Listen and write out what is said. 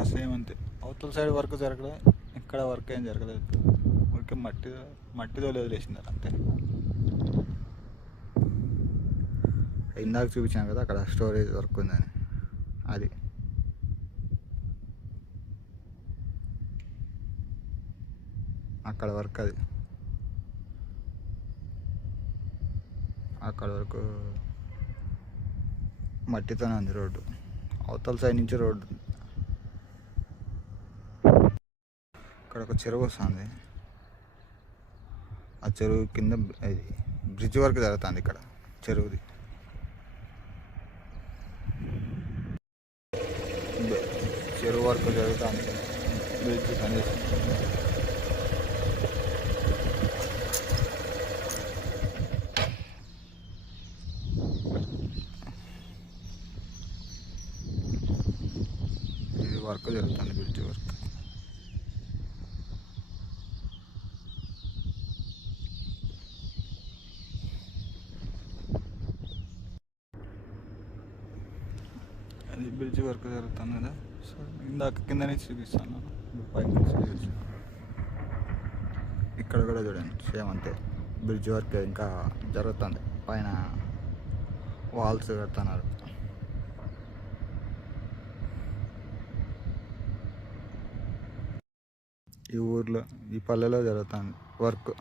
ఇక్కడ సేమ్ అంతే. అవతల సైడ్ వర్క్ జరగలేదు, ఇక్కడ వర్క్ ఏం జరగలేదు. ఊరికే మట్టితో వదిలేసినారు అంతే. ఇందాక చూపించాను కదా అక్కడ స్టోరేజ్ వర్క్ ఉందని, అది అక్కడ వర్క్. అది అక్కడ వరకు మట్టితోనే ఉంది రోడ్డు. అవతల సైడ్ నుంచి రోడ్డు. ఇక్కడ ఒక చెరువు వస్తుంది. ఆ చెరువు కింద ఇది బ్రిడ్జ్ వర్క్ జరుగుతుంది. ఇక్కడ చెరువుది చెరువు వర్క్ జరుగుతుంది. బ్రిడ్జ్ కనీసం ఇది వర్క్ జరుగుతుంది, బ్రిడ్జ్ వర్క్. అది బ్రిడ్జ్ వర్క్ జరుగుతుంది కదా. సో ఇందాక కింద నుంచి చూపిస్తాను, పైకి నుంచి చూపిస్తాను. ఇక్కడ కూడా చూడండి సేమ్ అంతే. బ్రిడ్జ్ వర్క్ ఇంకా జరుగుతుంది. పైన వాల్స్ కడుతున్నారు. ఈ ఊర్లో, ఈ పల్లెలో జరుగుతుంది వర్క్.